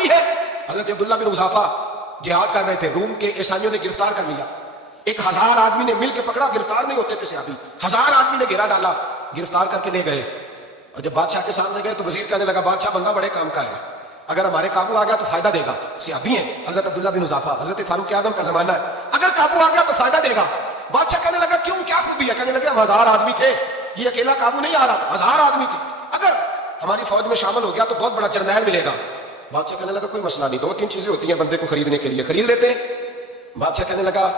آتی ہے. حضرت عبداللہ بن حذافہ جہاد کر رہے تھے, روم کے عیسائیوں نے گرفتار کر لیا. 1000 آدمی نے مل کے پکڑا, گرفتار نہیں ہوتے تھے صحابی. 1000 آدمی نے گھیرا ڈالا, گرفتار کر کے لے گئے. اور جب بادشاہ کے سامنے گئے تو وزیر کہنے لگا بادشاہ بندہ بڑے کام کا ہے, اگر ہمارے قابو آ گیا تو فائدہ دے گا. صحابی ہیں حضرت عبداللہ بن حذافہ, حضرت فاروق اعظم کا زمانہ ہے, اگر قابو آ گیا تو فائدہ دے گا. بادشاہ کہنے لگا کیوں, کیا خوبی ہے؟ کہنے لگے ہم 1000 آدمی تھے, یہ اکیلا قابو نہیں آ رہا تھا, 1000 آدمی تھے, اگر ہماری فوج میں شامل ہو گیا تو بہت بڑا جرنیل ملے گا. بادشاہ کہنے لگا کوئی مسئلہ نہیں, 2-3 چیزیں ہوتی ہیں بندے کو خریدنے کے لیے, خرید لیتے ہیں. بادشاہ کہنے لگا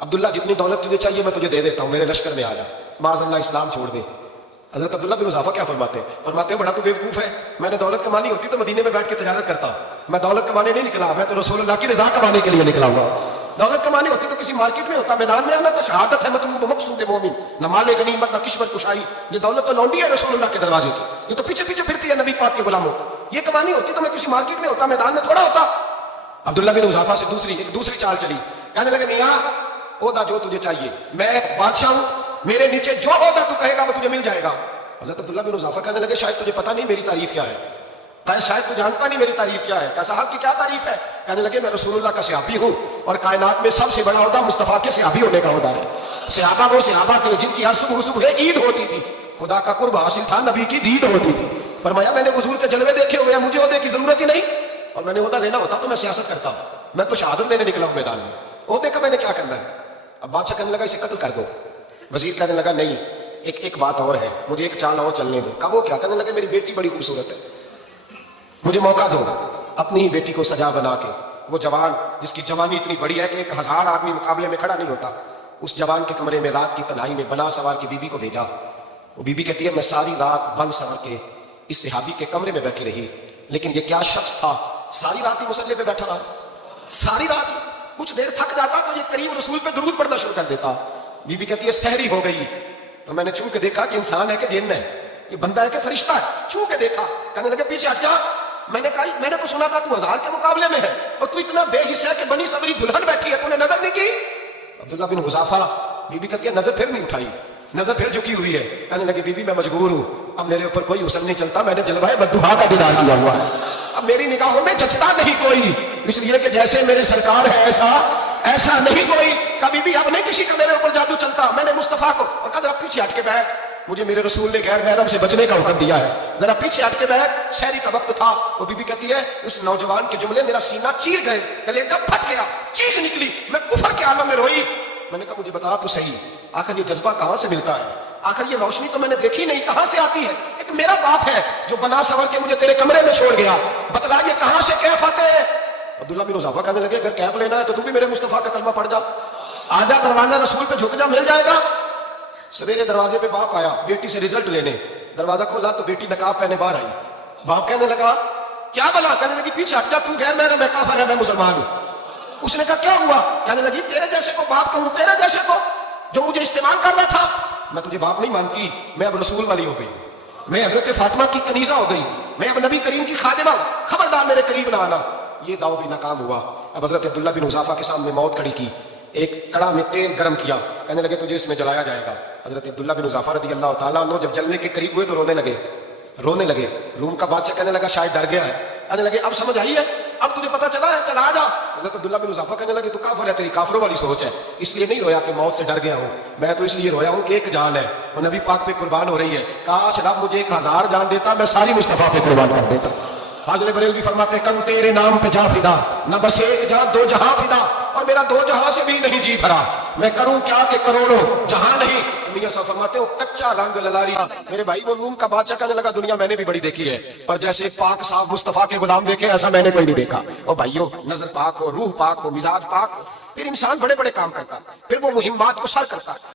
عبداللہ جتنی دولت تجھے چاہیے میں تجھے دے دیتا ہوں, میرے لشکر میں آ جا, معاذ اللہ اسلام چھوڑ دے. حضرت عبداللہ بن حذافہ کیا فرماتے ہیں بڑا تو بیوقوف ہے, میں نے دولت کمانی ہوتی تو مدینے میں بیٹھ کے تجارت کرتا. میں دولت کمانے نہیں نکلا, میں تو رسول اللہ کی رضا کمانے کے لیے نکلا ہوا. دولت کمانی ہوتی تو کسی مارکیٹ میں ہوتا, میدان میں آنا تو شہادت ہے مطلوب مقصود مومن, نہ مال غنیمت نہ کشمت کشائی. یہ دولت تو لونڈی ہے رسول اللہ کے دروازے کی, یہ تو پیچھے پیچھے پھرتی ہے نبی پاک کے غلاموں. یہ کمانی ہوتی تو میں کسی مارکیٹ میں ہوتا, میدان میں تھوڑا ہوتا. عبداللہ بن حذافہ سے دوسری چال چلی, کہنے لگے میاں عہدہ جو تجھے چاہیے, میں بادشاہ ہوں, میرے نیچے جو عہدہ تو کہے گا وہ تجھے مل جائے گا. حضرت عبداللہ بن حذافہ کہنے لگے شاید تجھے پتہ نہیں میری تعریف کیا ہے, شاید تو جانتا نہیں میری تعریف کیا ہے. کہ صاحب کی کیا تعریف ہے؟ کہنے لگے میں رسول اللہ کا صحابی ہوں, اور کائنات میں سب سے بڑا عہدہ مصطفیٰ کے صحابی ہونے کا عہدہ ہے. صحابہ وہ صحابہ تھے جن کی ہر صبح عید ہوتی تھی, خدا کا قرب حاصل تھا, نبی کی دید ہوتی تھی. فرمایا میں نے حضور کے جلوے دیکھے ہوئے ہیں, مجھے عہدے کی ضرورت ہی نہیں, اور میں نے عہدہ لینا ہوتا تو میں سیاست کرتا ہوں, میں تو شہادت لینے نکلا ہوں میدان میں, عہدے کا میں نے کیا کرنا ہے. اب بادشاہ کہنے لگا اسے قتل کر دو. وزیر کہنے لگا نہیں, ایک بات اور ہے, مجھے ایک چال اور چلنے دو. کہا وہ کیا؟ کہنے لگے میری بیٹی بڑی خوبصورت ہے, مجھے موقع دو, اپنی ہی بیٹی کو سجا بنا کے. وہ جوان جس کی جوانی اتنی بڑی ہے کہ 1000 آدمی مقابلے میں کھڑا نہیں ہوتا, اس جوان کے کمرے میں رات کی تنہائی میں بنا سوار کی بیوی کو بھیجا. وہ بیوی کہتی ہے میں ساری رات بن سوار کے اس صحابی کے کمرے میں بیٹھی رہی, لیکن یہ کیا شخص تھا, ساری رات ہی مصلے پہ بیٹھا رہا, ساری رات. کچھ دیر تھک جاتا تو یہ کریم رسول پہ درود پڑھنا شروع کر دیتا. بیوی کہتی ہے سحری ہو گئی, تو میں نے چھو کے دیکھا کہ انسان ہے کہ جن ہے, یہ بندہ ہے کہ فرشتہ ہے, چھو کے دیکھا. کہنے لگے پیچھے ہٹ جا. میں نے کہا میں نے تو سنا تھا تو 1000 کے مقابلے میں ہے, اور تو اتنا بے حصہ ہے کہ بنی صبری دلہن بیٹھی ہے, تو نے نظر نہیں کی. عبداللہ بن حذافہ, بیوی کہتی ہے نظر پھر نہیں اٹھائی, نظر پھر جھکی ہوئی ہے. کہنے لگے بیوی میں مجبور ہوں, اب میرے اوپر کوئی حسن نہیں چلتا, میں نے جلوہ بددعا کا دیدار کیا ہوا ہے, اب میری نگاہوں میں جچتا نہیں کوئی, اس لیے کہ جیسے میرے سرکار ہے ایسا نہیں کوئی. کبھی بھی اب نہیں کسی کا میرے اوپر جادو چلتا. میں نے مصطفیٰ کو, اور کہا ذرا پیچھے ہٹ کے بیٹھ, مجھے میرے رسول نے غیر محرم سے بچنے کا حکم دیا ہے, ذرا پیچھے ہٹ کے بیٹھ. سحری کا وقت تھا. وہ بی بی کہتی ہے اس نوجوان کے جملے میرا سینہ چیر گئے, کلیجہ پھٹ گیا, چیخ نکلی, میں کفر کے عالم میں روئی. میں نے کہا مجھے بتا تو صحیح, آخر یہ جذبہ کہاں سے ملتا ہے, آخر یہ روشنی تو میں نے دیکھی نہیں, کہاں سے آتی ہے؟ ایک میرا باپ ہے جو بنا سور کے مجھے تیرے کمرے میں چھوڑ گیا, بتلا یہ کہاں سے کیف آتے ہیں. عبداللہ بن حذافہ کہنے لگے اگر کیف لینا ہے تو بھی میرے مصطفیٰ کا کلمہ پڑھ جا, آجا دروازہ رسول پہ جھک جا, مل جائے گا. سویرے دروازے پہ باپ آیا بیٹی سے رزلٹ لینے, دروازہ کھولا تو بیٹی نقاب پہنے باہر آئی. باپ کہنے لگا کیا بلا؟ کہنے لگی پیچھے ہٹ جا, تو غیر محرم ہے, کافر ہے, میں مسلمان ہوں. اس نے کہا کیا ہوا؟ کہنے لگی تیرے جیسے کو باپ کہوں, تیرے جیسے کو جو مجھے استعمال کر رہا تھا. میں تجھے باپ نہیں مانتی, میں اب رسول والی ہو گئی, میں حضرت فاطمہ کی کنیزہ ہو گئی, میں اب نبی کریم کی خادمہ, خبردار میرے قریب نہ آنا. یہ دعو بھی ناکام ہوا. اب حضرت عبداللہ بن حذافہ کے سامنے موت کھڑی کی, ایک کڑا میں تیل گرم کیا, کہنے لگے تجھے اس میں جلایا جائے گا. حضرت عبداللہ بن حذافہ رضی اللہ تعالیٰ عنہ جب جلنے کے قریب ہوئے تو رونے لگے. روم کا بادشاہ کہنے لگا شاید ڈر گیا ہے. کہنے لگے اب سمجھ آئی ہے, اب تجھے پتا چلا ہے, چلا جا. حضرت عبداللہ بن حذافہ کہنے لگے تو کافر ہے, تیری کافروں والی سوچ ہے. اس لیے نہیں رویا کہ موت سے ڈر گیا ہوں, میں تو اس لیے رویا ہوں کہ ایک جان ہے وہ نبی پاک پہ قربان ہو رہی ہے. کاش رب مجھے 1000 جان دیتا, میں ساری مصطفیٰ پہ قربان کر دیتا. حاضر بریلوی فرماتے کن تیرے نام پہ جا فدا, نہ بس ایک جان 2 جہاں فدا, اور میرا 2 جہاں سے بھی نہیں جی بھرا, میں کروں کیا کہ کروڑوں جہاں نہیں. میاں صاحب فرماتے ہو کچا رنگ للاری. میرے بھائی وہ روم کا بادشاہ کہنے لگا دنیا میں نے بھی بڑی دیکھی ہے, پر جیسے پاک صاحب مصطفیٰ کے غلام دیکھے ایسا میں نے کوئی نہیں دیکھا. او بھائیو, نظر پاک ہو, روح پاک ہو, مزاج پاک ہو, پھر انسان بڑے بڑے کام کرتا, پھر وہ مہمات کو سر کرتا.